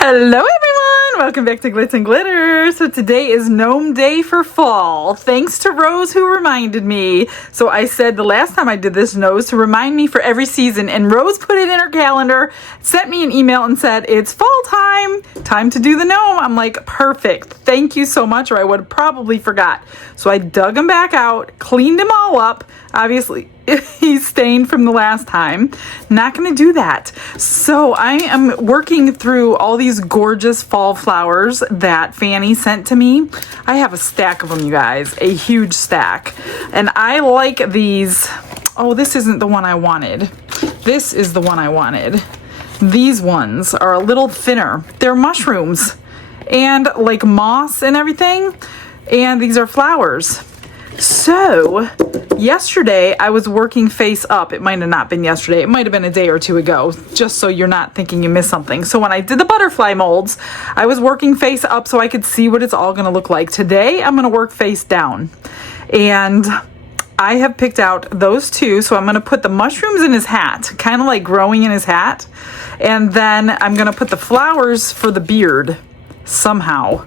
Hello everyone! Welcome back to Glitz and Glitter. So today is Gnome Day for fall. Thanks to Rose who reminded me. So I said the last time I did this nose to remind me for every season, and Rose put it in her calendar, sent me an email and said, it's fall time, time to do the gnome. I'm like, perfect. Thank you so much, or I would have probably forgot. So I dug them back out, cleaned them all up. Obviously, he's stained from the last time. Not going to do that. So I am working through all these gorgeous fall flowers that Fanny sent to me. I have a stack of them, you guys, a huge stack. And I like these. Oh, this isn't the one I wanted. This is the one I wanted. These ones are a little thinner. They're mushrooms and like moss and everything. And these are flowers. So yesterday I was working face up. It might have not been yesterday. It might have been a day or two ago, just so you're not thinking you missed something. So when I did the butterfly molds, I was working face up so I could see what it's all going to look like. Today I'm going to work face down. And I have picked out those two. So I'm going to put the mushrooms in his hat, kind of like growing in his hat. And then I'm going to put the flowers for the beard somehow.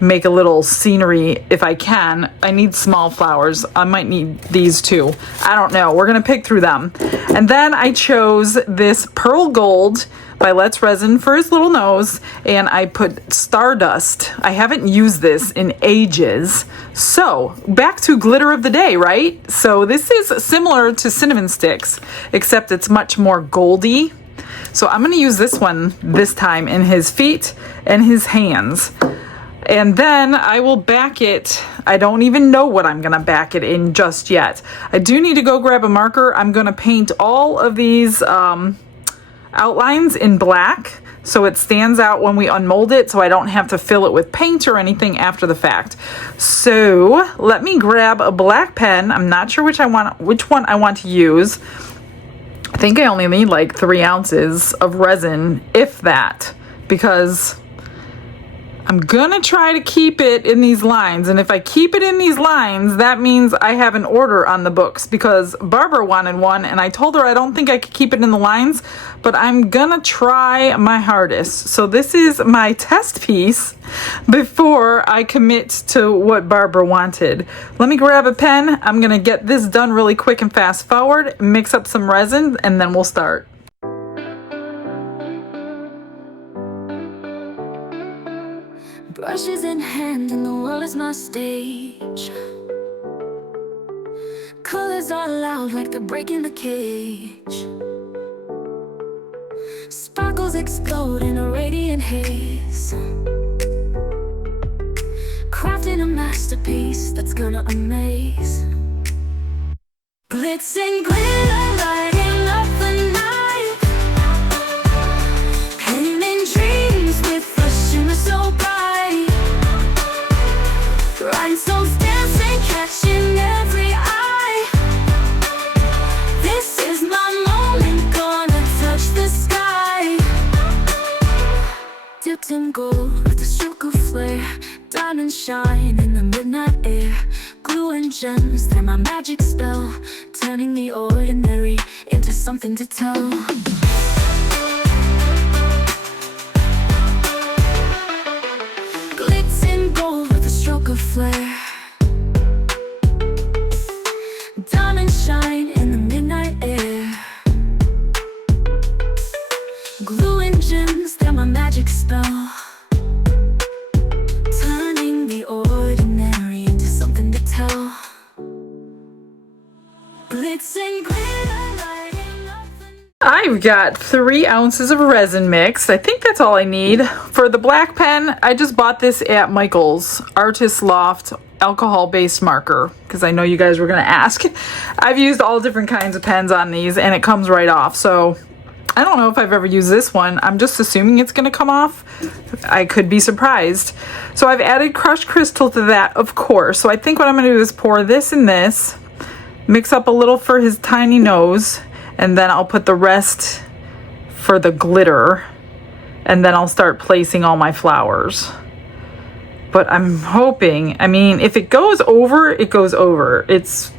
Make a little scenery if I can. I need small flowers. I might need these too. I don't know. We're going to pick through them. And then I chose this Pearl Gold by Let's Resin for his little nose. And I put Stardust. I haven't used this in ages. So back to glitter of the day, right? So this is similar to cinnamon sticks, except it's much more goldy. So I'm going to use this one this time in his feet and his hands. And then I will back it. I don't even know what I'm going to back it in just yet. I do need to go grab a marker. I'm going to paint all of these outlines in black so it stands out when we unmold it, so I don't have to fill it with paint or anything after the fact. So let me grab a black pen. I'm not sure which one I want to use. I think I only need like 3 ounces of resin, if that, because I'm gonna try to keep it in these lines, and if I keep it in these lines, that means I have an order on the books, because Barbara wanted one, and I told her I don't think I could keep it in the lines, but I'm gonna try my hardest. So this is my test piece before I commit to what Barbara wanted. Let me grab a pen. I'm gonna get this done really quick and fast forward, mix up some resin, and then we'll start. Brushes in hand and the world is my stage. Colors are loud like they're breaking the cage. Sparkles explode in a radiant haze. Crafting a masterpiece that's gonna amaze. Glitz and glitter lighting up the night. Painting dreams with a shimmer so bright. Rhinestones dancing, catching every eye. This is my moment, gonna touch the sky. Dipped in gold with a stroke of flare. Diamonds shine in the midnight air. Glue and gems, they're my magic spell. Turning the ordinary into something to tell. Glitz in gold with a stroke of flare. Diamonds shine in the midnight air. Glue and gems, they're my magic spell. Turning the ordinary into something to tell. Glitz and glitter lighting up the... I've got 3 ounces of resin mixed. I think that's all I need. For the black pen, I just bought this at Michael's Artist Loft alcohol-based marker, because I know you guys were going to ask. I've used all different kinds of pens on these, and it comes right off. So I don't know if I've ever used this one. I'm just assuming it's going to come off. I could be surprised. So I've added crushed crystal to that, of course. So I think what I'm going to do is pour this in this, mix up a little for his tiny nose, and then I'll put the rest for the glitter, and then I'll start placing all my flowers. But I'm hoping, I mean, if it goes over, it goes over. It's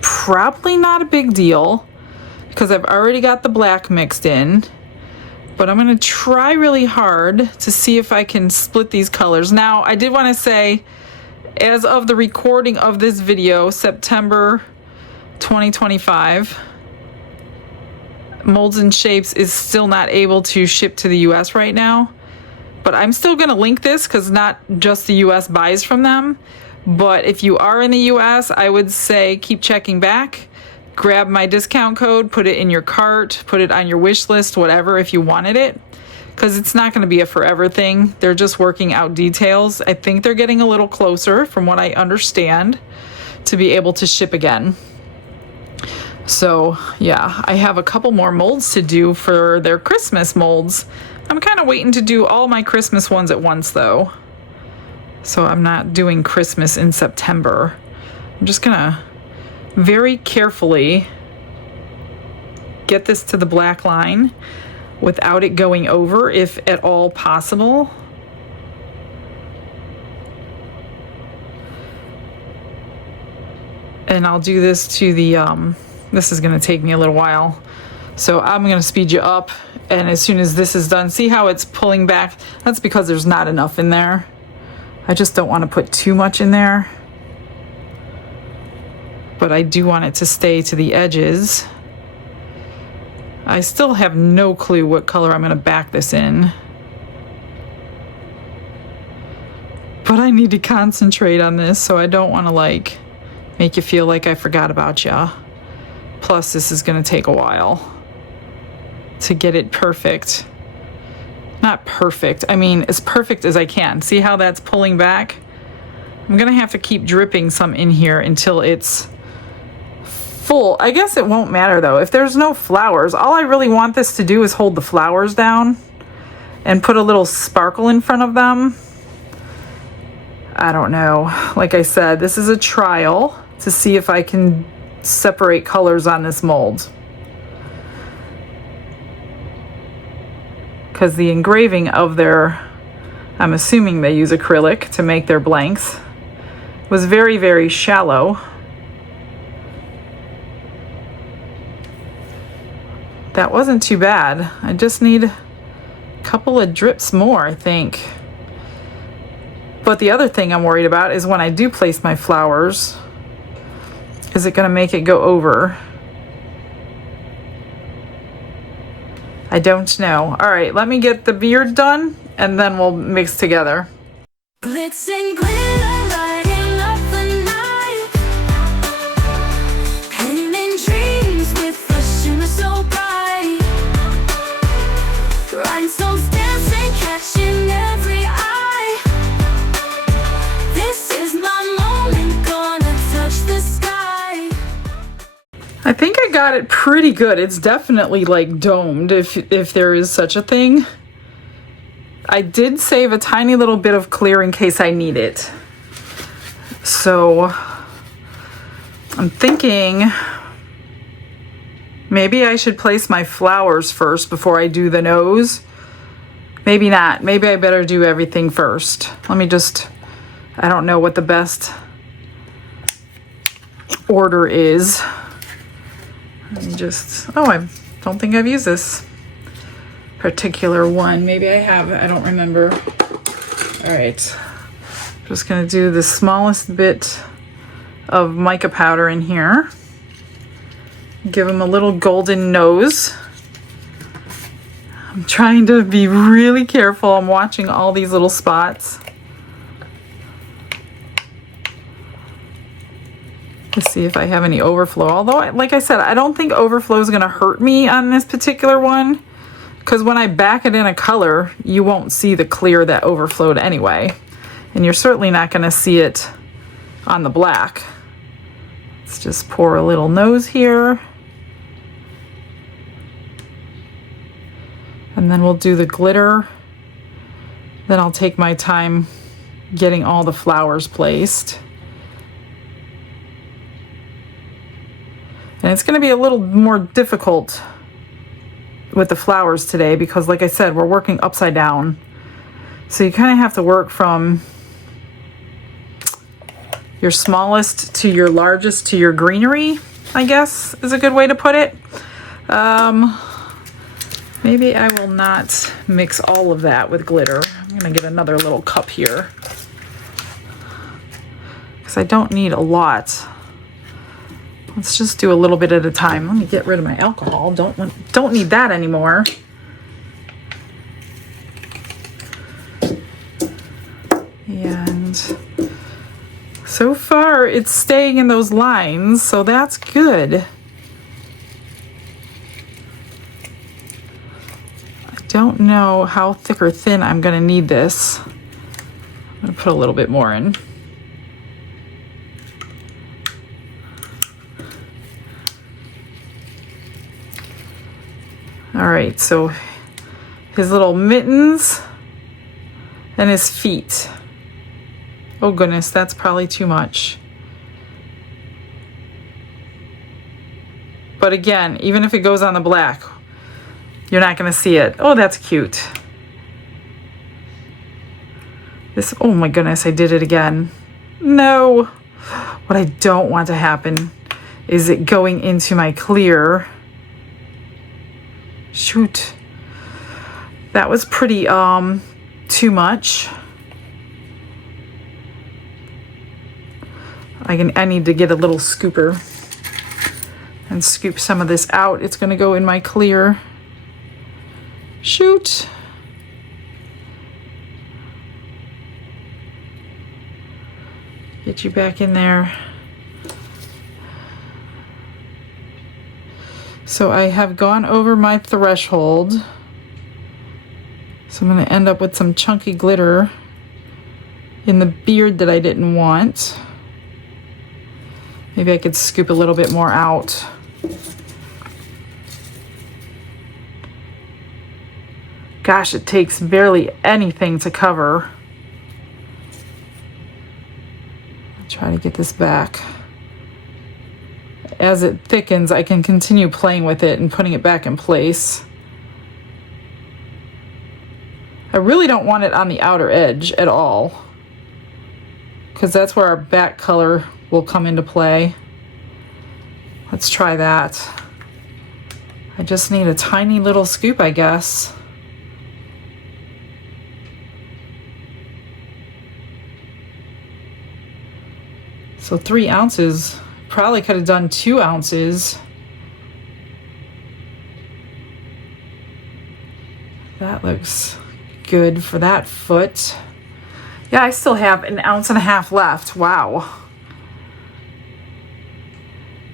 probably not a big deal because I've already got the black mixed in. But I'm gonna try really hard to see if I can split these colors. Now, I did want to say, as of the recording of this video, September 2025, Molds and Shapes is still not able to ship to the US right now. But I'm still gonna link this because not just the US buys from them. But if you are in the US, I would say keep checking back. Grab my discount code, put it in your cart, put it on your wish list, whatever, if you wanted it. Because it's not going to be a forever thing. They're just working out details. I think they're getting a little closer, from what I understand, to be able to ship again. So, yeah, I have a couple more molds to do for their Christmas molds. I'm kind of waiting to do all my Christmas ones at once, though. So I'm not doing Christmas in September. I'm just going to very carefully get this to the black line without it going over, if at all possible. And I'll do this to the, this is gonna take me a little while. So I'm gonna speed you up, and as soon as this is done, see how it's pulling back? That's because there's not enough in there. I just don't wanna put too much in there. But I do want it to stay to the edges. I still have no clue what color I'm gonna back this in. But I need to concentrate on this, so I don't wanna like make you feel like I forgot about ya. Plus this is gonna take a while to get it perfect. Not perfect, I mean as perfect as I can. See how that's pulling back? I'm gonna have to keep dripping some in here until it's full. I guess it won't matter though. If there's no flowers, all I really want this to do is hold the flowers down and put a little sparkle in front of them. I don't know. Like I said, this is a trial to see if I can separate colors on this mold. Because the engraving of their, I'm assuming they use acrylic to make their blanks, was very, very shallow. That wasn't too bad. I just need a couple of drips more, I think. But the other thing I'm worried about is when I do place my flowers, is it gonna make it go over? I don't know. All right, let me get the beard done and then we'll mix together. Glitz and glitter, lighting up the night. Painting dreams with a shimmer so bright. Rhinestones dancing, catching every eye. This is my moment, gonna touch the sky. I think I got it pretty good. It's definitely like domed, if there is such a thing. I did save a tiny little bit of clear in case I need it. So I'm thinking maybe I should place my flowers first before I do the nose. Maybe not. Maybe I better do everything first. Let me just, I don't know what the best order is. Let me just, oh, I don't think I've used this particular one. Maybe I have, I don't remember. All right, I'm just gonna do the smallest bit of mica powder in here. Give him a little golden nose. I'm trying to be really careful. I'm watching all these little spots. Let's see if I have any overflow. Although, like I said, I don't think overflow is gonna hurt me on this particular one, because when I back it in a color, you won't see the clear that overflowed anyway. And you're certainly not gonna see it on the black. Let's just pour a little nose here. And then we'll do the glitter. Then I'll take my time getting all the flowers placed. And it's gonna be a little more difficult with the flowers today because, like I said, we're working upside down. So you kind of have to work from your smallest to your largest to your greenery, I guess is a good way to put it. Maybe I will not mix all of that with glitter. I'm gonna get another little cup here, because I don't need a lot. Let's just do a little bit at a time. Let me get rid of my alcohol. Don't need that anymore. And so far it's staying in those lines, so that's good. I don't know how thick or thin I'm gonna need this. I'm gonna put a little bit more in. All right, so his little mittens and his feet. Oh goodness, that's probably too much. But again, even if it goes on the black, you're not gonna see it. Oh, that's cute. This, oh my goodness, I did it again. No. What I don't want to happen is it going into my clear. Shoot. That was pretty, too much. I need to get a little scooper and scoop some of this out. It's gonna go in my clear. Shoot. Get you back in there. So I have gone over my threshold. So I'm gonna end up with some chunky glitter in the beard that I didn't want. Maybe I could scoop a little bit more out. Gosh, it takes barely anything to cover. I'll try to get this back. As it thickens, I can continue playing with it and putting it back in place. I really don't want it on the outer edge at all, because that's where our back color will come into play. Let's try that. I just need a tiny little scoop, I guess. So 3 ounces. Probably could have done 2 ounces. That looks good for that foot. Yeah, I still have 1.5 ounces left. Wow.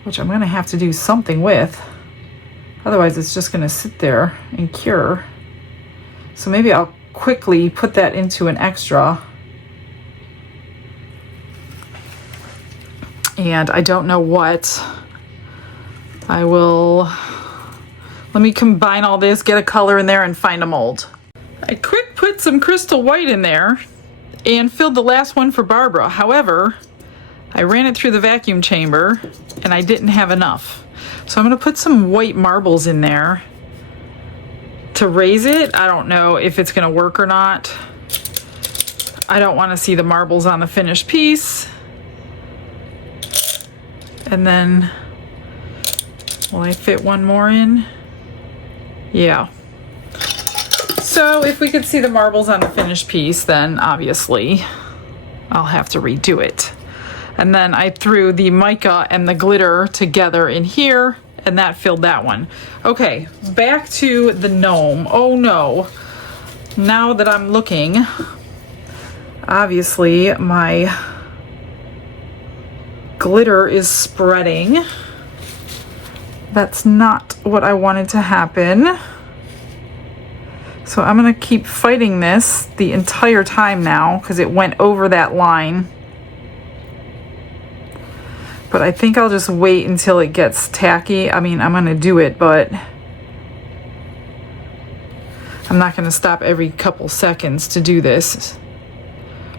Which I'm gonna have to do something with. Otherwise it's just gonna sit there and cure. So maybe I'll quickly put that into an extra. And I don't know what. I will, let me combine all this, get a color in there, and find a mold. I quick put some crystal white in there and filled the last one for Barbara. However, I ran it through the vacuum chamber and I didn't have enough. So I'm gonna put some white marbles in there to raise it. I don't know if it's gonna work or not. I don't wanna see the marbles on the finished piece. And then, will I fit one more in? Yeah. So if we could see the marbles on the finished piece, then obviously I'll have to redo it. And then I threw the mica and the glitter together in here, and that filled that one. Okay, back to the gnome. Oh no. Now that I'm looking, obviously my glitter is spreading. That's not what I wanted to happen. So I'm gonna keep fighting this the entire time now because it went over that line. But I think I'll just wait until it gets tacky. I mean, I'm gonna do it, but I'm not gonna stop every couple seconds to do this.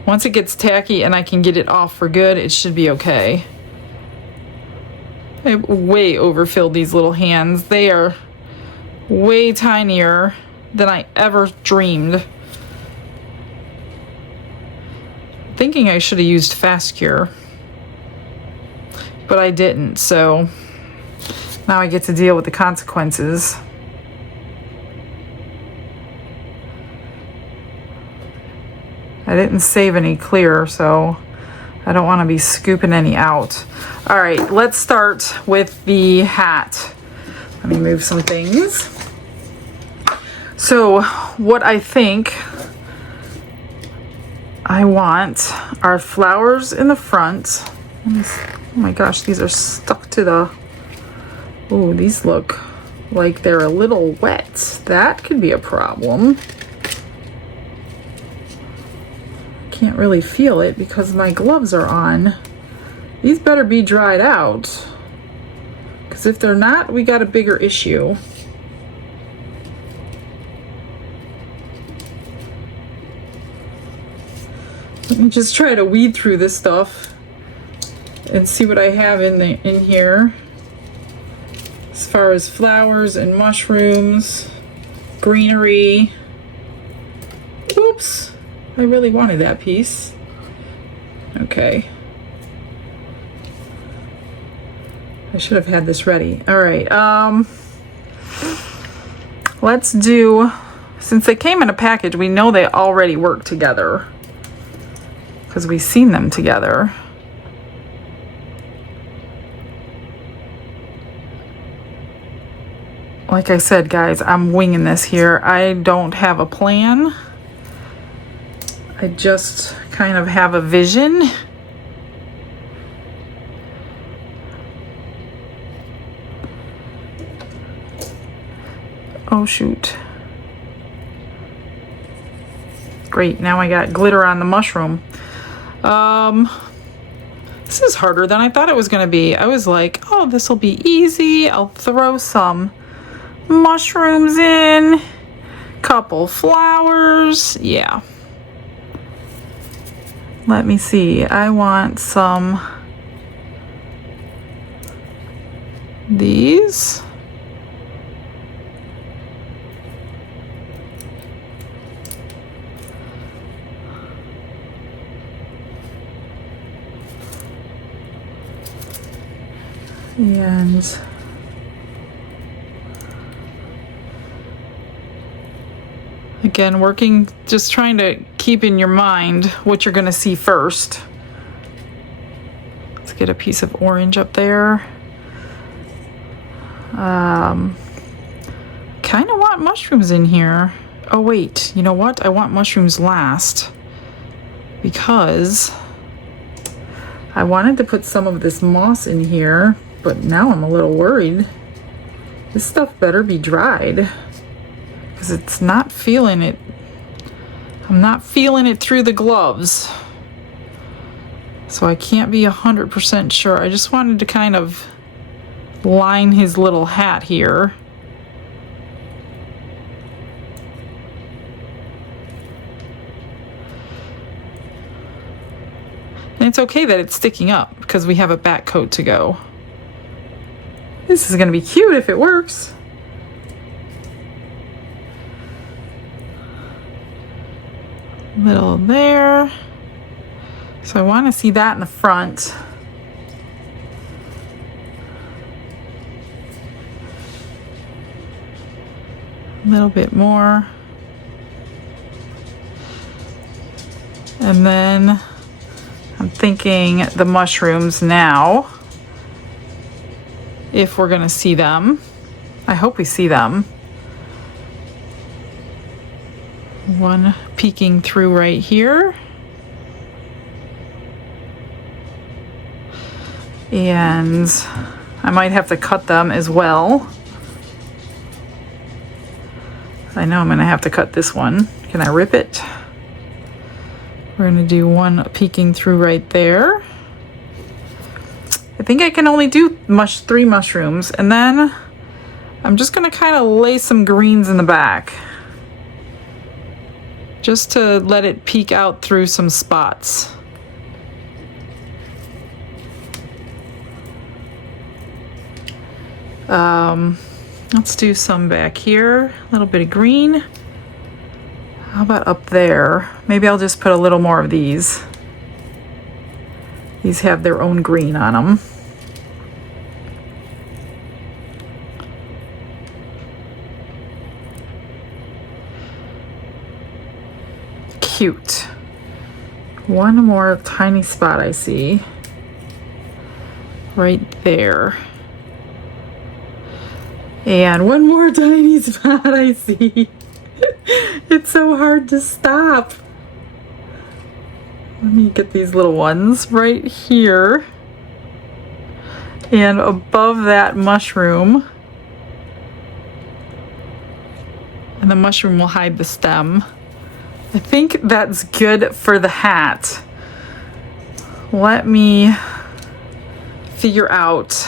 Once it gets tacky and I can get it off for good, it should be okay. I way overfilled these little hands. They are way tinier than I ever dreamed. Thinking I should have used Fast Cure, but I didn't, so now I get to deal with the consequences. I didn't save any clear, so I don't want to be scooping any out. All right, let's start with the hat. Let me move some things. So what I think I want are flowers in the front. Oh my gosh, these are stuck to the... Oh, these look like they're a little wet. That could be a problem. Can't really feel it because my gloves are on. These better be dried out, because if they're not, we got a bigger issue. Let me just try to weed through this stuff and see what I have in here as far as flowers and mushrooms, greenery. Oops, I really wanted that piece. Okay. I should have had this ready. All right, let's do, since they came in a package, we know they already work together because we've seen them together. Like I said, guys, I'm winging this here. I don't have a plan. I just kind of have a vision. Oh shoot. Great, now I got glitter on the mushroom. This is harder than I thought it was gonna be. I was like, oh, this will be easy. I'll throw some mushrooms in, couple flowers. Yeah. Let me see. I want some these. And again, working, just trying to keep in your mind what you're going to see first. Let's get a piece of orange up there. Kind of want mushrooms in here. Oh wait, you know what? I want mushrooms last because I wanted to put some of this moss in here, but now I'm a little worried. This stuff better be dried because it's not feeling it. I'm not feeling it through the gloves. So I can't be 100% sure. I just wanted to kind of line his little hat here. And it's okay that it's sticking up because we have a back coat to go. This is going to be cute if it works. Little there. So I want to see that in the front. A little bit more. And then I'm thinking the mushrooms now, if we're gonna see them. I hope we see them. One peeking through right here. And I might have to cut them as well. I know I'm gonna have to cut this one. Can I rip it? We're gonna do one peeking through right there. I think I can only do 3 mushrooms, and then I'm just gonna kind of lay some greens in the back just to let it peek out through some spots. Let's do some back here, a little bit of green. How about up there? Maybe I'll just put a little more of these. These have their own green on them. Cute. one more tiny spot I see right there. And one more tiny spot I see. It's so hard to stop. Let me get these little ones right here. And above that mushroom. And the mushroom will hide the stem. I think that's good for the hat. Let me figure out.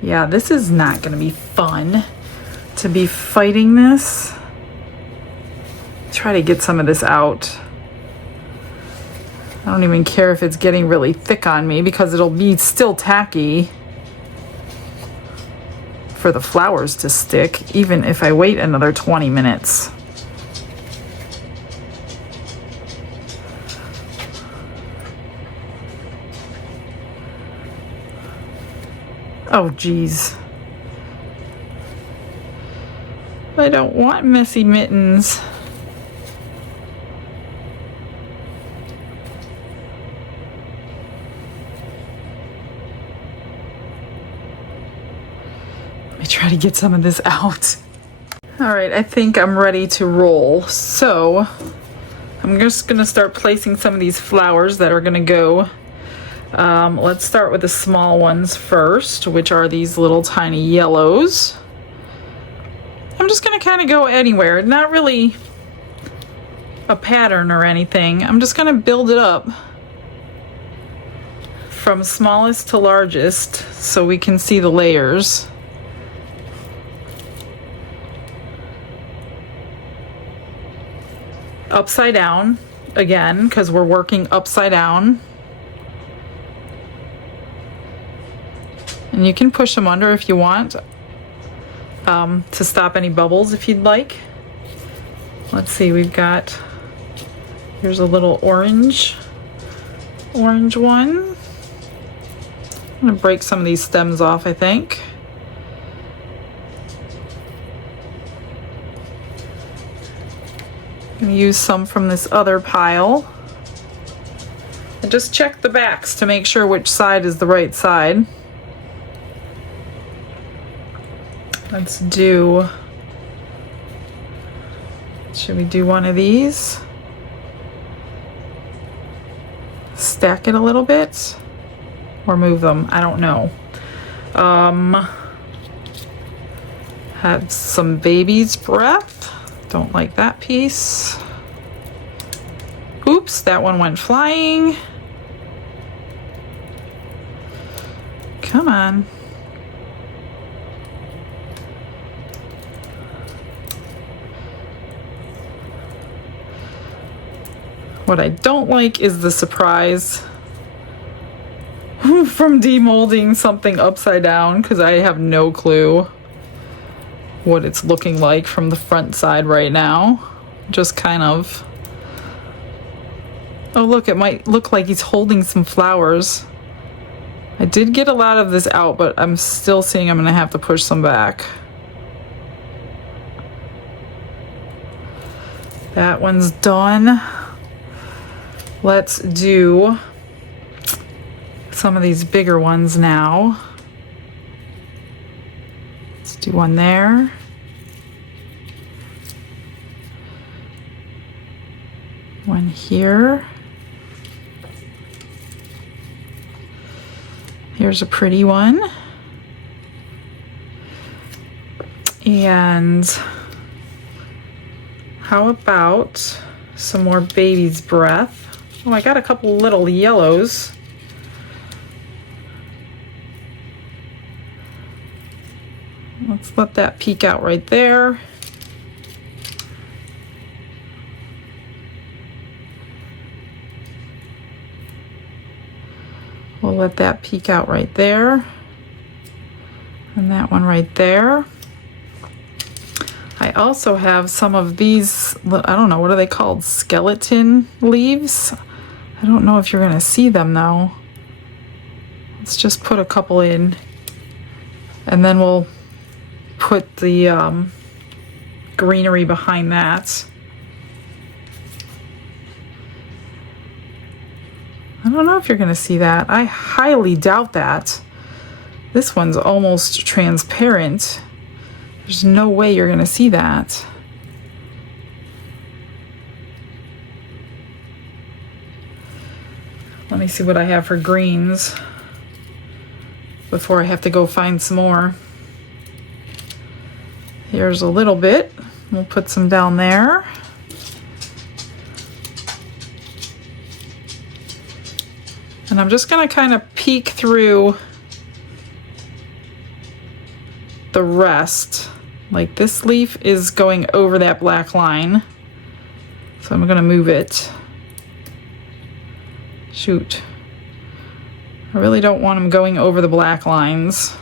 Yeah, this is not gonna be fun to be fighting this. Try to get some of this out. I don't even care if it's getting really thick on me because it'll be still tacky for the flowers to stick, even if I wait another 20 minutes. Oh, geez. I don't want messy mittens. Let me try to get some of this out. All right, I think I'm ready to roll. So I'm just gonna start placing some of these flowers that are gonna go. Let's start with the small ones first, which are these little tiny yellows. I'm just gonna kind of go anywhere, not really a pattern or anything. I'm just gonna build it up from smallest to largest so we can see the layers. Upside down again, because we're working upside down. And you can push them under if you want, to stop any bubbles if you'd like. Let's see, we've got, here's a little orange one. I'm gonna break some of these stems off, I think. I'm gonna use some from this other pile. And just check the backs to make sure which side is the right side. Let's do, should we do one of these? Stack it a little bit or move them, I don't know. Have some baby's breath. Don't like that piece. Oops, that one went flying. Come on. What I don't like is the surprise from demolding something upside down, because I have no clue what it's looking like from the front side right now. Just kind of, oh look, it might look like he's holding some flowers. I did get a lot of this out, but I'm still seeing I'm gonna have to push some back. That one's done. Let's do some of these bigger ones now. Let's do one there. One here. Here's a pretty one. And how about some more baby's breath? Oh, I got a couple little yellows. Let's let that peek out right there. We'll let that peek out right there. And that one right there. I also have some of these, I don't know, what are they called? Skeleton leaves? I don't know if you're gonna see them though. Let's just put a couple in, and then we'll put the greenery behind that. I don't know if you're gonna see that. I highly doubt that. This one's almost transparent. There's no way you're gonna see that. Let me see what I have for greens before I have to go find some more. Here's a little bit. We'll put some down there. And I'm just gonna kind of peek through the rest. Like this leaf is going over that black line. So I'm gonna move it. Shoot. I really don't want them going over the black lines.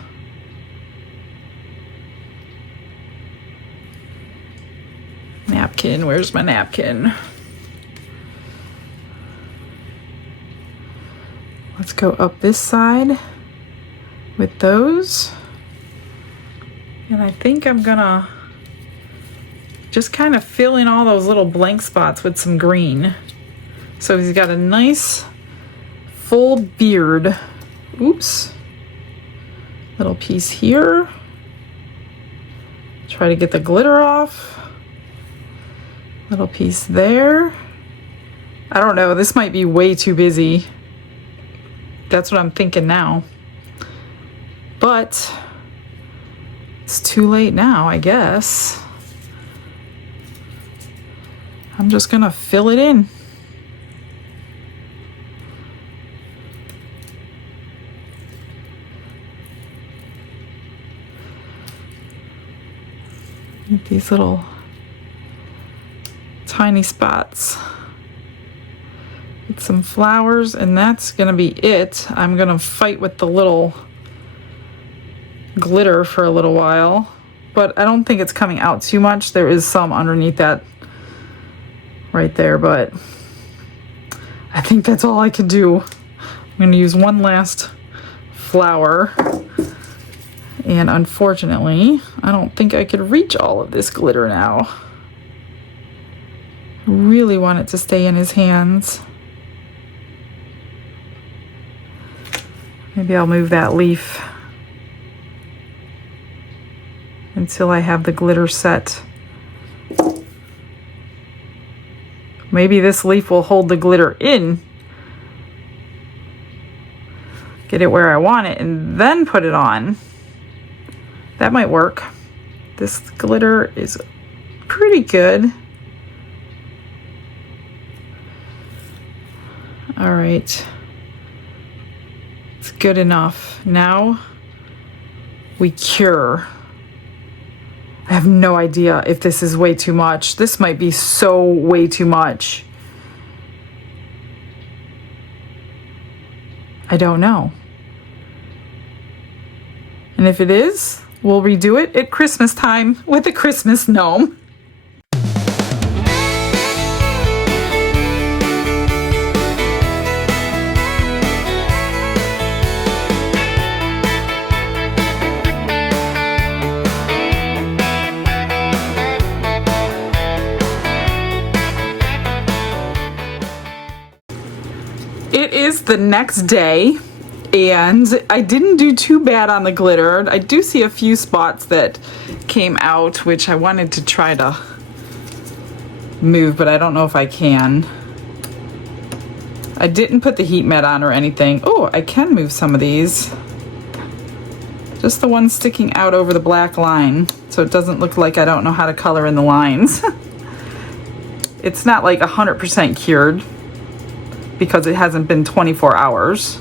Napkin, where's my napkin? Let's go up this side with those. And I think I'm gonna just kind of fill in all those little blank spots with some green. So he's got a nice full beard. Oops. Little piece here. Try to get the glitter off. Little piece there. I don't know, this might be way too busy. That's what I'm thinking now. But it's too late now, I guess. I'm just gonna fill it in. These little tiny spots. With some flowers, and that's gonna be it. I'm gonna fight with the little glitter for a little while, but I don't think it's coming out too much. There is some underneath that right there, but I think that's all I can do. I'm gonna use one last flower. And unfortunately, I don't think I could reach all of this glitter now. I really want it to stay in his hands. Maybe I'll move that leaf until I have the glitter set. Maybe this leaf will hold the glitter in. Get it where I want it and then put it on. That might work. This glitter is pretty good. All right. It's good enough. Now we cure. I have no idea if this is way too much. This might be so way too much. I don't know. And if it is, we'll redo it at Christmas time with a Christmas gnome. It is the next day, and I didn't do too bad on the glitter. I do see a few spots that came out, which I wanted to try to move, but I don't know if I can. I didn't put the heat mat on or anything. Oh, I can move some of these. Just the ones sticking out over the black line, so it doesn't look like I don't know how to color in the lines. It's not like 100% cured, because it hasn't been 24 hours.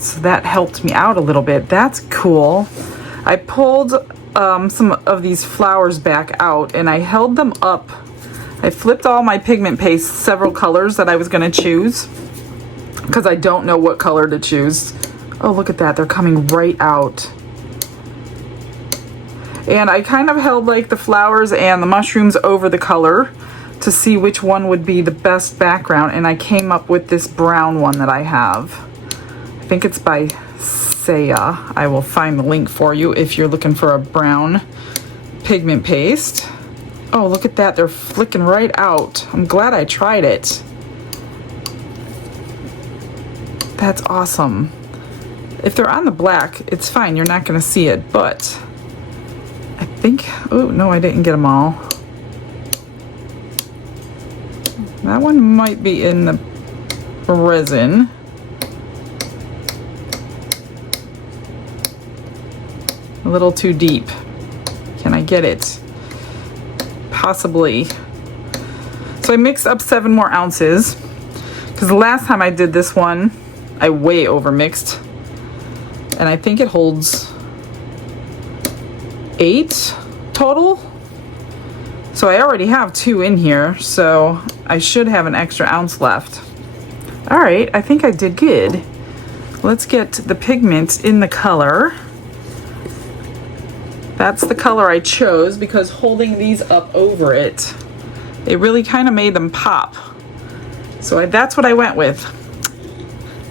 So that helped me out a little bit. That's cool. I pulled some of these flowers back out and I held them up. I flipped all my pigment paste, several colors that I was gonna choose, because I don't know what color to choose. Oh, look at that, they're coming right out. And I kind of held like the flowers and the mushrooms over the color to see which one would be the best background, and I came up with this brown one that I have. I think it's by Saya. I will find the link for you if you're looking for a brown pigment paste. Oh, look at that, they're flicking right out. I'm glad I tried it. That's awesome. If they're on the black, it's fine. You're not going to see it, but I think, oh, no, I didn't get them all. That one might be in the resin. A little too deep. Can I get it? Possibly. So I mixed up 7 more ounces because the last time I did this one, I way over mixed. And I think it holds 8 total. So I already have 2 in here, so I should have an extra ounce left. All right, I think I did good. Let's get the pigment in the color. That's the color I chose because holding these up over it, it really kind of made them pop. So that's what I went with.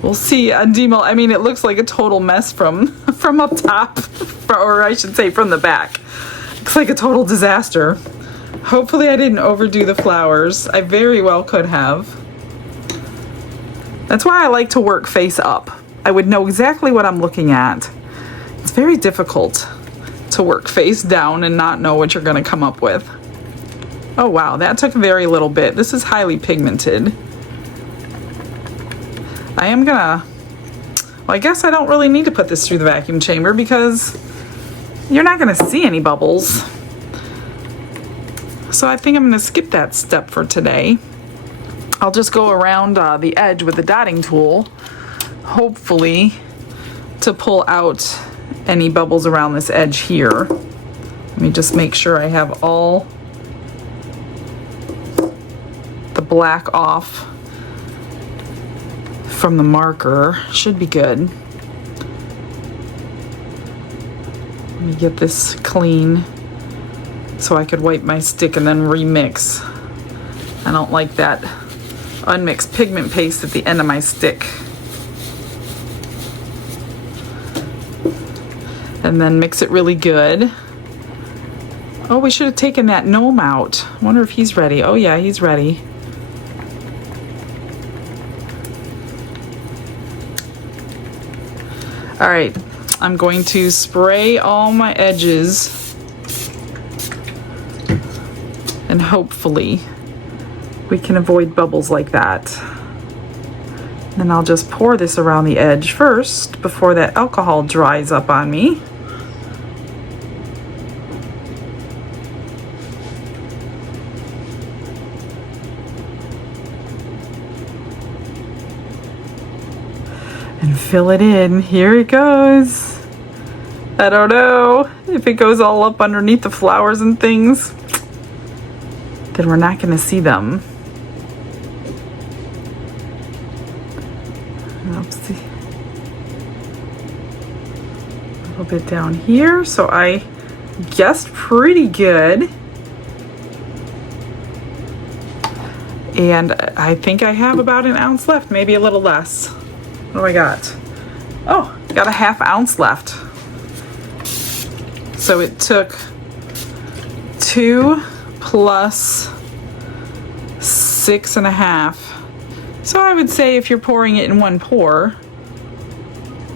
We'll see on demo. I mean, it looks like a total mess from up top, or I should say from the back. Looks like a total disaster. Hopefully I didn't overdo the flowers. I very well could have. That's why I like to work face up. I would know exactly what I'm looking at. It's very difficult to work face down and not know what you're going to come up with. Oh wow, that took very little bit. This is highly pigmented. I am gonna, well, I guess I don't really need to put this through the vacuum chamber because you're not gonna see any bubbles. So I think I'm gonna skip that step for today. I'll just go around the edge with the dotting tool, hopefully to pull out any bubbles around this edge here. Let me just make sure I have all the black off from the marker. Should be good. Let me get this clean so I could wipe my stick and then remix. I don't like that unmixed pigment paste at the end of my stick. And then mix it really good. Oh, we should have taken that gnome out. I wonder if he's ready. Oh yeah, he's ready. All right, I'm going to spray all my edges and hopefully we can avoid bubbles like that. Then I'll just pour this around the edge first before that alcohol dries up on me. And fill it in. Here it goes. I don't know if it goes all up underneath the flowers and things, then we're not going to see them. Oopsie. A little bit down here. So I guessed pretty good. And I think I have about an ounce left, maybe a little less. What do I got? Oh, got a ½ ounce left. So it took 2 plus 6.5. So I would say if you're pouring it in one pour,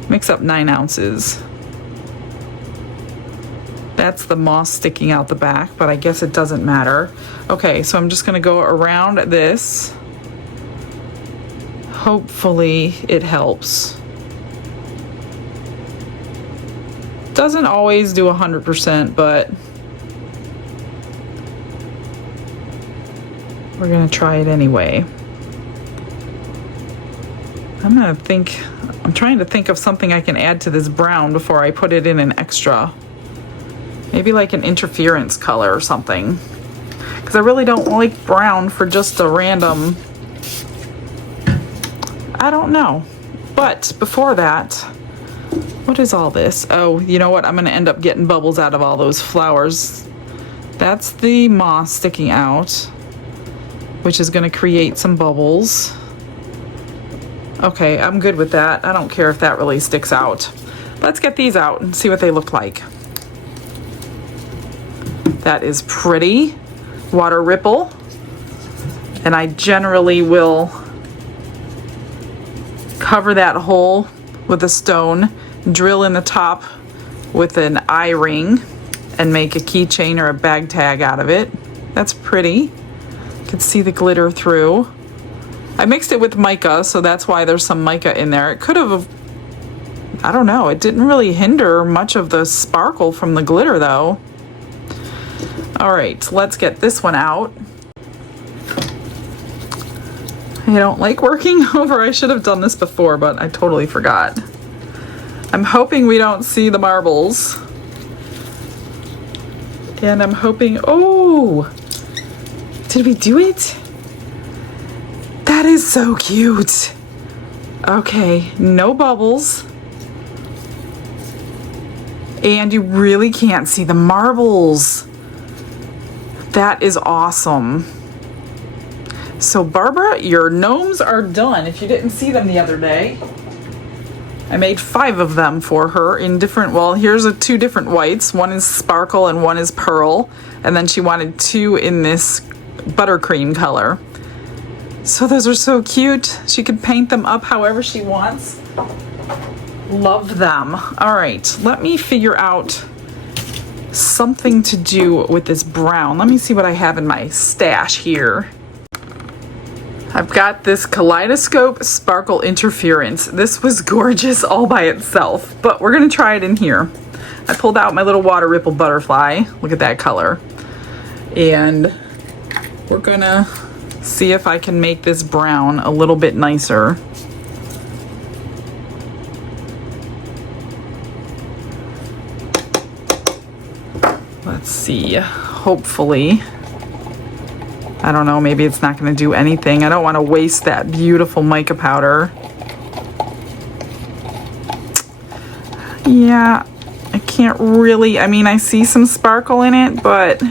mix up 9 ounces. That's the moss sticking out the back, but I guess it doesn't matter. Okay, so I'm just gonna go around this. Hopefully it helps. Doesn't always do 100%, but we're gonna try it anyway. I'm trying to think of something I can add to this brown before I put it in an extra. Maybe like an interference color or something. Because I really don't like brown for just a random, I don't know. But before that, what is all this? Oh, you know what? I'm going to end up getting bubbles out of all those flowers. That's the moss sticking out, which is going to create some bubbles. Okay, I'm good with that. I don't care if that really sticks out. Let's get these out and see what they look like. That is pretty. Water ripple. And I generally will cover that hole with a stone, drill in the top with an eye ring, and make a keychain or a bag tag out of it. That's pretty. You can see the glitter through. I mixed it with mica, so that's why there's some mica in there. It could have, I don't know, it didn't really hinder much of the sparkle from the glitter though. All right, let's get this one out. I don't like working over. I should have done this before, but I totally forgot. I'm hoping we don't see the marbles. And I'm hoping, oh, did we do it? That is so cute. Okay, no bubbles. And you really can't see the marbles. That is awesome. So Barbara, your gnomes are done. If you didn't see them the other day, I made 5 of them for her in different, well, here's 2 different whites. One is sparkle and one is pearl. And then she wanted 2 in this buttercream color. So those are so cute. She could paint them up however she wants. Love them. All right, let me figure out something to do with this brown. Let me see what I have in my stash here. I've got this Kaleidoscope Sparkle Interference. This was gorgeous all by itself, but we're gonna try it in here. I pulled out my little water ripple butterfly. Look at that color. And we're gonna see if I can make this brown a little bit nicer. Let's see, hopefully. I don't know, maybe it's not going to do anything. I don't want to waste that beautiful mica powder. Yeah, I can't really, I mean, I see some sparkle in it, but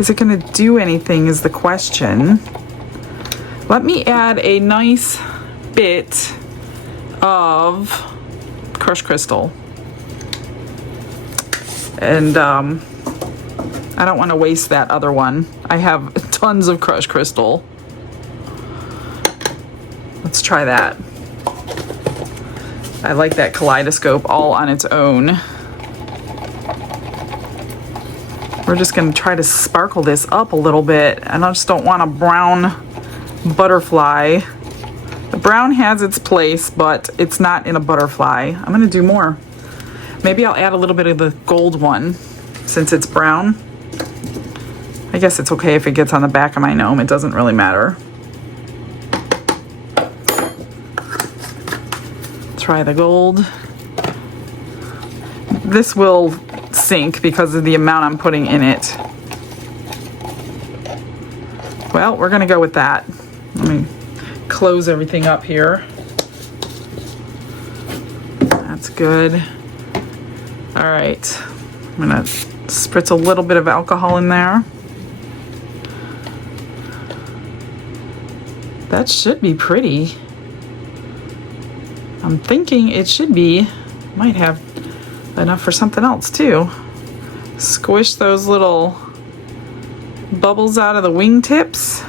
is it going to do anything is the question. Let me add a nice bit of crushed crystal. And I don't want to waste that other one. I have tons of crushed crystal. Let's try that. I like that kaleidoscope all on its own. We're just going to try to sparkle this up a little bit. And I just don't want a brown butterfly. The brown has its place, but it's not in a butterfly. I'm going to do more. Maybe I'll add a little bit of the gold one since it's brown. I guess it's okay if it gets on the back of my gnome. It doesn't really matter. Try the gold. This will sink because of the amount I'm putting in it. Well, we're gonna go with that. Let me close everything up here. That's good. All right, I'm gonna spritz a little bit of alcohol in there. That should be pretty. I'm thinking it should be. Might have enough for something else too. Squish those little bubbles out of the wingtips.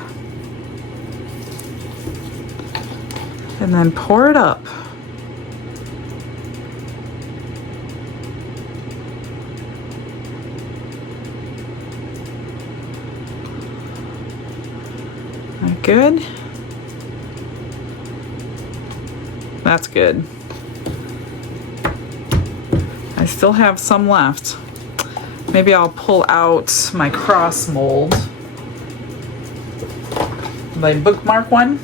And then pour it up. Good. That's good. I still have some left. Maybe I'll pull out my cross mold. My bookmark one.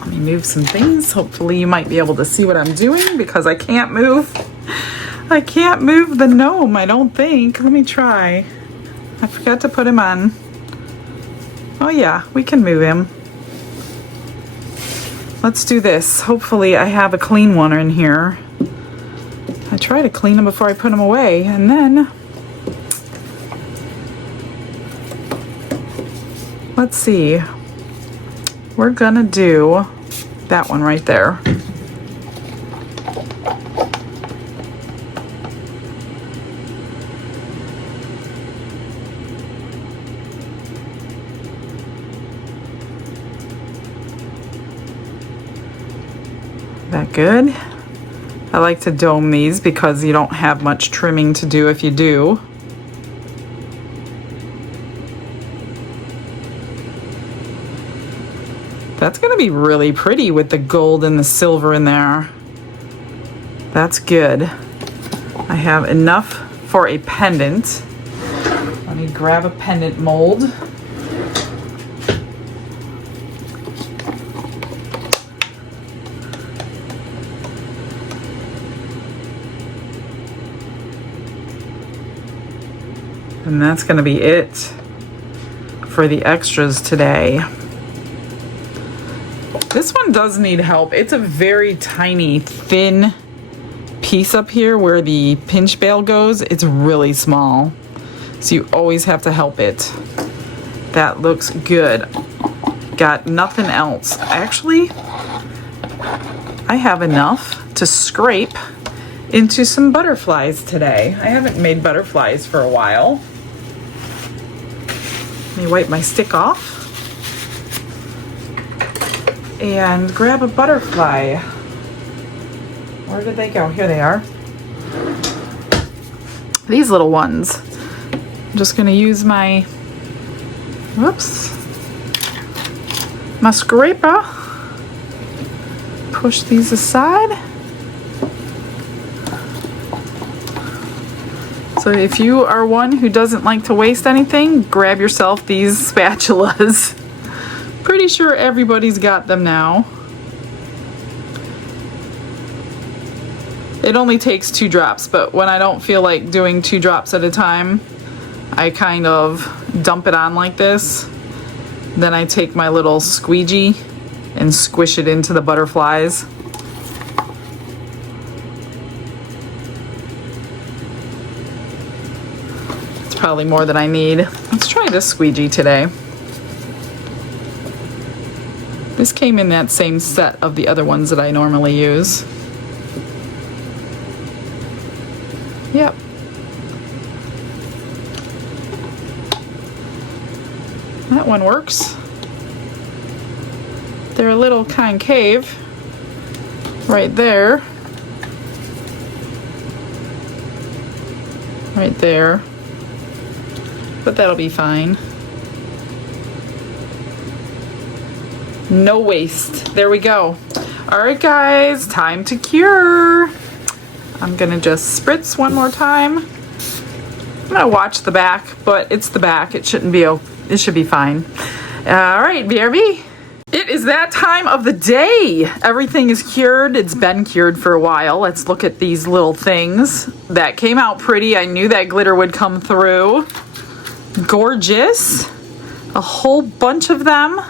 Let me move some things. Hopefully you might be able to see what I'm doing because I can't move. I can't move the gnome, I don't think. Let me try. I forgot to put him on. Oh yeah, we can move him. Let's do this. Hopefully I have a clean one in here. I try to clean them before I put them away, and then let's see. We're gonna do that one right there. That good? I like to dome these because you don't have much trimming to do if you do. That's going to be really pretty with the gold and the silver in there. That's good. I have enough for a pendant. Let me grab a pendant mold. And that's going to be it for the extras today. This one does need help. It's a very tiny, thin piece up here where the pinch bail goes. It's really small, so you always have to help it. That looks good. Got nothing else. Actually, I have enough to scrape into some butterflies today. I haven't made butterflies for a while. Let me wipe my stick off and grab a butterfly. Where did they go? Here they are. These little ones. I'm just gonna use my, whoops, my scraper. Push these aside. So if you are one who doesn't like to waste anything, grab yourself these spatulas. Pretty sure everybody's got them now. It only takes 2 drops, but when I don't feel like doing 2 drops at a time, I kind of dump it on like this. Then I take my little squeegee and squish it into the butterflies. It's probably more than I need. Let's try this squeegee today. This came in that same set of the other ones that I normally use. Yep. That one works. They're a little concave right there. Right there. But that'll be fine. No waste. There we go. All right, guys, time to cure. I'm gonna just spritz one more time. I'm gonna watch the back, but it's the back. It shouldn't be, it should be fine. All right, BRB. It is that time of the day. Everything is cured. It's been cured for a while. Let's look at these little things. That came out pretty. I knew that glitter would come through. Gorgeous. A whole bunch of them.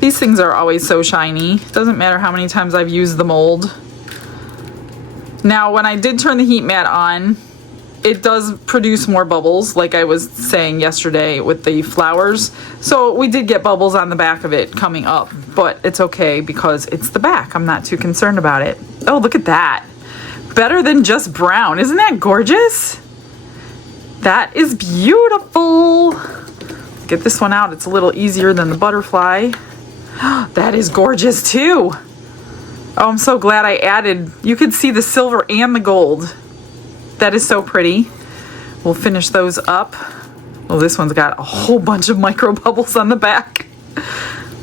These things are always so shiny. Doesn't matter how many times I've used the mold. Now, when I did turn the heat mat on, it does produce more bubbles, like I was saying yesterday with the flowers. So we did get bubbles on the back of it coming up, but it's okay because it's the back. I'm not too concerned about it. Oh, look at that. Better than just brown. Isn't that gorgeous? That is beautiful. Get this one out. It's a little easier than the butterfly. That is gorgeous too. Oh, I'm so glad I added. You could see the silver and the gold. That is so pretty. We'll finish those up. Well, this one's got a whole bunch of micro bubbles on the back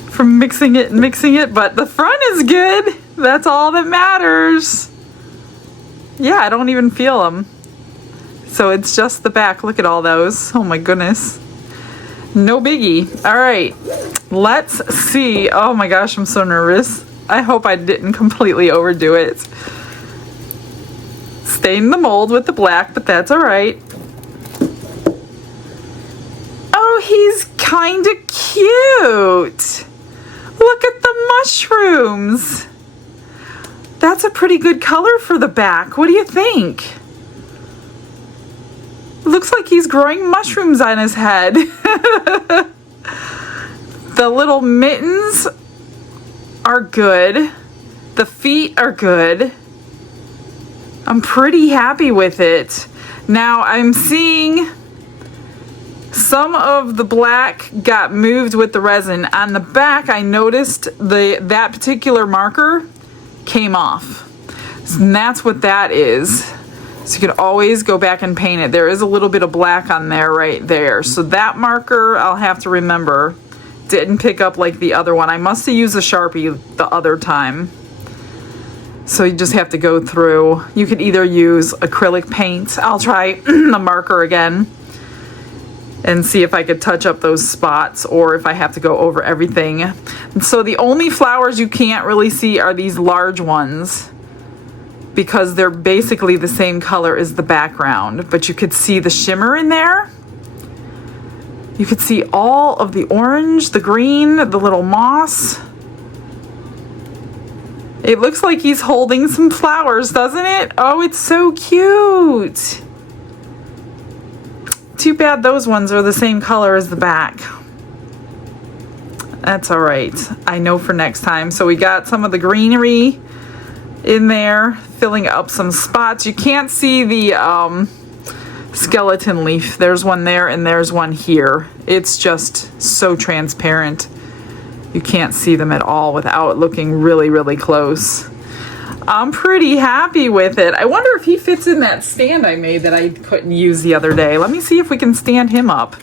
from mixing it, but the front is good. That's all that matters. Yeah, I don't even feel them. So it's just the back. Look at all those. Oh my goodness. No biggie. All right, let's see. Oh my gosh, I'm so nervous. I hope I didn't completely overdo it. Stain the mold with the black, but that's all right. Oh, he's kind of cute. Look at the mushrooms. That's a pretty good color for the back. What do you think? Looks like he's growing mushrooms on his head. The little mittens are good. The feet are good. I'm pretty happy with it. Now I'm seeing some of the black got moved with the resin. On the back, I noticed that particular marker came off. And that's what that is. So you could always go back and paint it. There is a little bit of black on there right there. So that marker, I'll have to remember, didn't pick up like the other one. I must have used a Sharpie the other time. So you just have to go through. You could either use acrylic paint. I'll try the marker again and see if I could touch up those spots or if I have to go over everything. And so the only flowers you can't really see are these large ones, because they're basically the same color as the background, but you could see the shimmer in there. You could see all of the orange, the green, the little moss. It looks like he's holding some flowers, doesn't it? Oh, it's so cute. Too bad those ones are the same color as the back. That's all right. I know for next time. So we got some of the greenery in there, filling up some spots. You can't see the skeleton leaf. There's one there and there's one here. It's just so transparent. You can't see them at all without looking really, really close. I'm pretty happy with it. I wonder if he fits in that stand I made that I couldn't use the other day. Let me see if we can stand him up.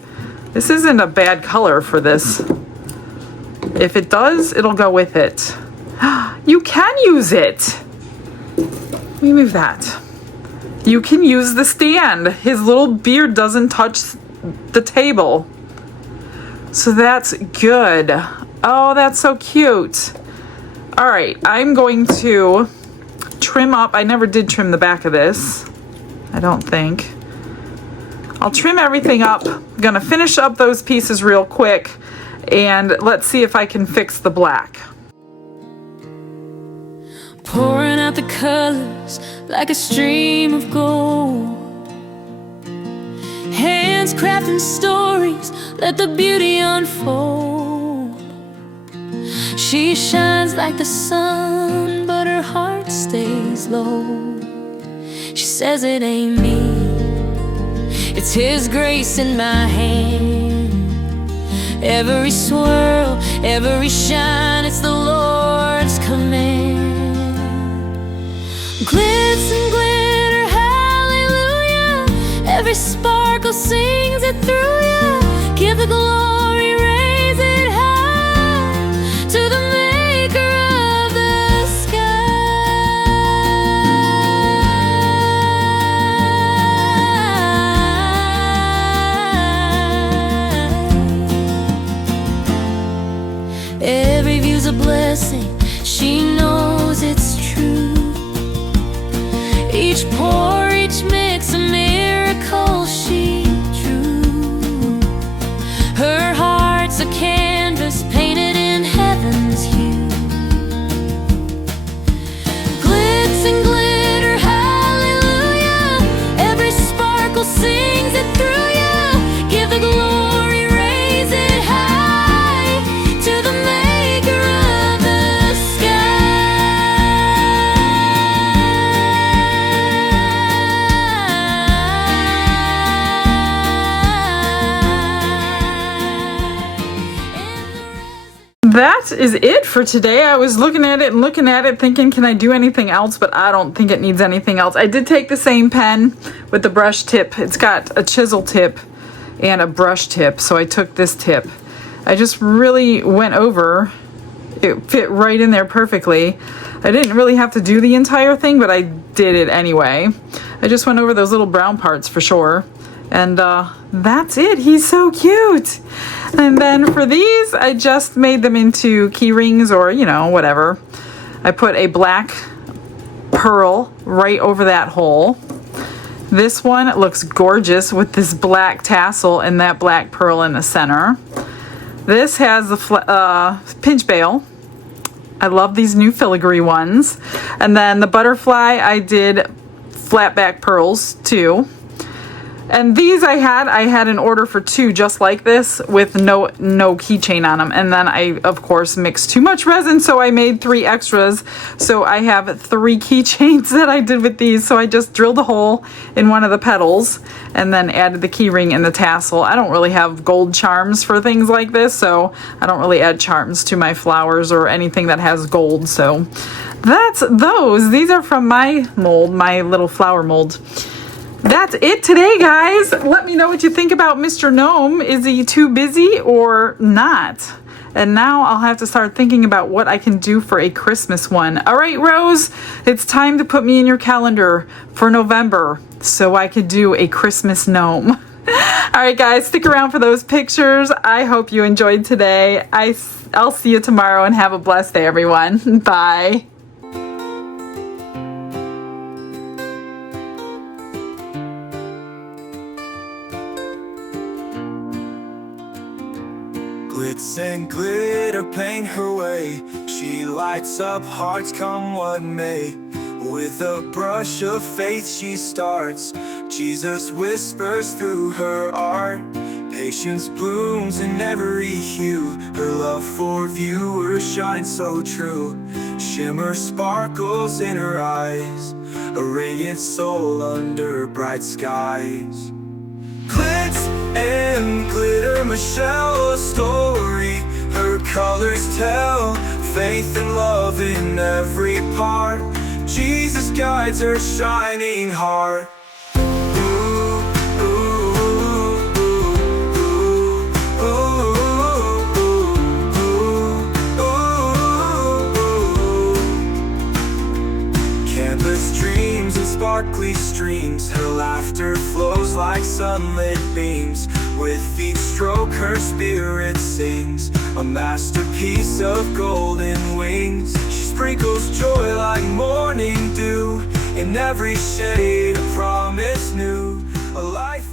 This isn't a bad color for this. If it does, it'll go with it. You can use it. Let me move that. You can use the stand. His little beard doesn't touch the table. So that's good. Oh, that's so cute. All right, I'm going to trim up. I never did trim the back of this, I don't think. I'll trim everything up. I'm gonna finish up those pieces real quick, and let's see if I can fix the black. Pouring out the colors like a stream of gold. Hands crafting stories, let the beauty unfold. She shines like the sun, but her heart stays low. She says it ain't me, it's His grace in my hand. Every swirl, every shine, it's the Lord's command. Glitz and glitter, hallelujah. Every sparkle sings it through you. Give the glory, raise it high to the maker of the sky. Every view's a blessing, she knows it's true. Each pour, each mix, a miracle she drew. Her heart's a canvas painted in heaven's hue. Glitz and glitter, hallelujah. Every sparkle sings it through you. Give the glory, raise it high to the maker of the That is it for today. I was looking at it and looking at it thinking, can I do anything else? But I don't think it needs anything else. I did take the same pen with the brush tip. It's got a chisel tip and a brush tip, so I took this tip. I just really went over. It fit right in there perfectly. I didn't really have to do the entire thing, but I did it anyway. I just went over those little brown parts for sure. And that's it. He's so cute. And then for these, I just made them into key rings or, you know, whatever. I put a black pearl right over that hole. This one looks gorgeous with this black tassel and that black pearl in the center. This has the pinch bail. I love these new filigree ones. And then the butterfly, I did flat back pearls too. And these I had an order for 2 just like this with no keychain on them. And then I, of course, mixed too much resin, so I made 3 extras. So I have 3 keychains that I did with these. So I just drilled a hole in one of the petals and then added the key ring and the tassel. I don't really have gold charms for things like this, so I don't really add charms to my flowers or anything that has gold. So that's those. These are from my mold, my little flower mold. That's it today, guys. Let me know what you think about Mr. Gnome. Is he too busy or not? And now I'll have to start thinking about what I can do for a Christmas one. All right, Rose, it's time to put me in your calendar for November so I could do a Christmas gnome. All right, guys, stick around for those pictures. I hope you enjoyed today. I'll see you tomorrow, and have a blessed day, everyone. Bye. Glitz and glitter paint her way. She lights up hearts come what may. With a brush of faith she starts. Jesus whispers through her art. Patience blooms in every hue. Her love for viewers shines so true. Shimmer sparkles in her eyes. A radiant soul under bright skies. Glitz and glitter, Michelle, a story her colors tell. Faith and love in every part. Jesus guides her shining heart. Canvas dreams and sparkly streams. Her laughter flows like sunlit beams. With each stroke her spirit sings. A masterpiece of golden wings. She sprinkles joy like morning dew. In every shade a promise new. A life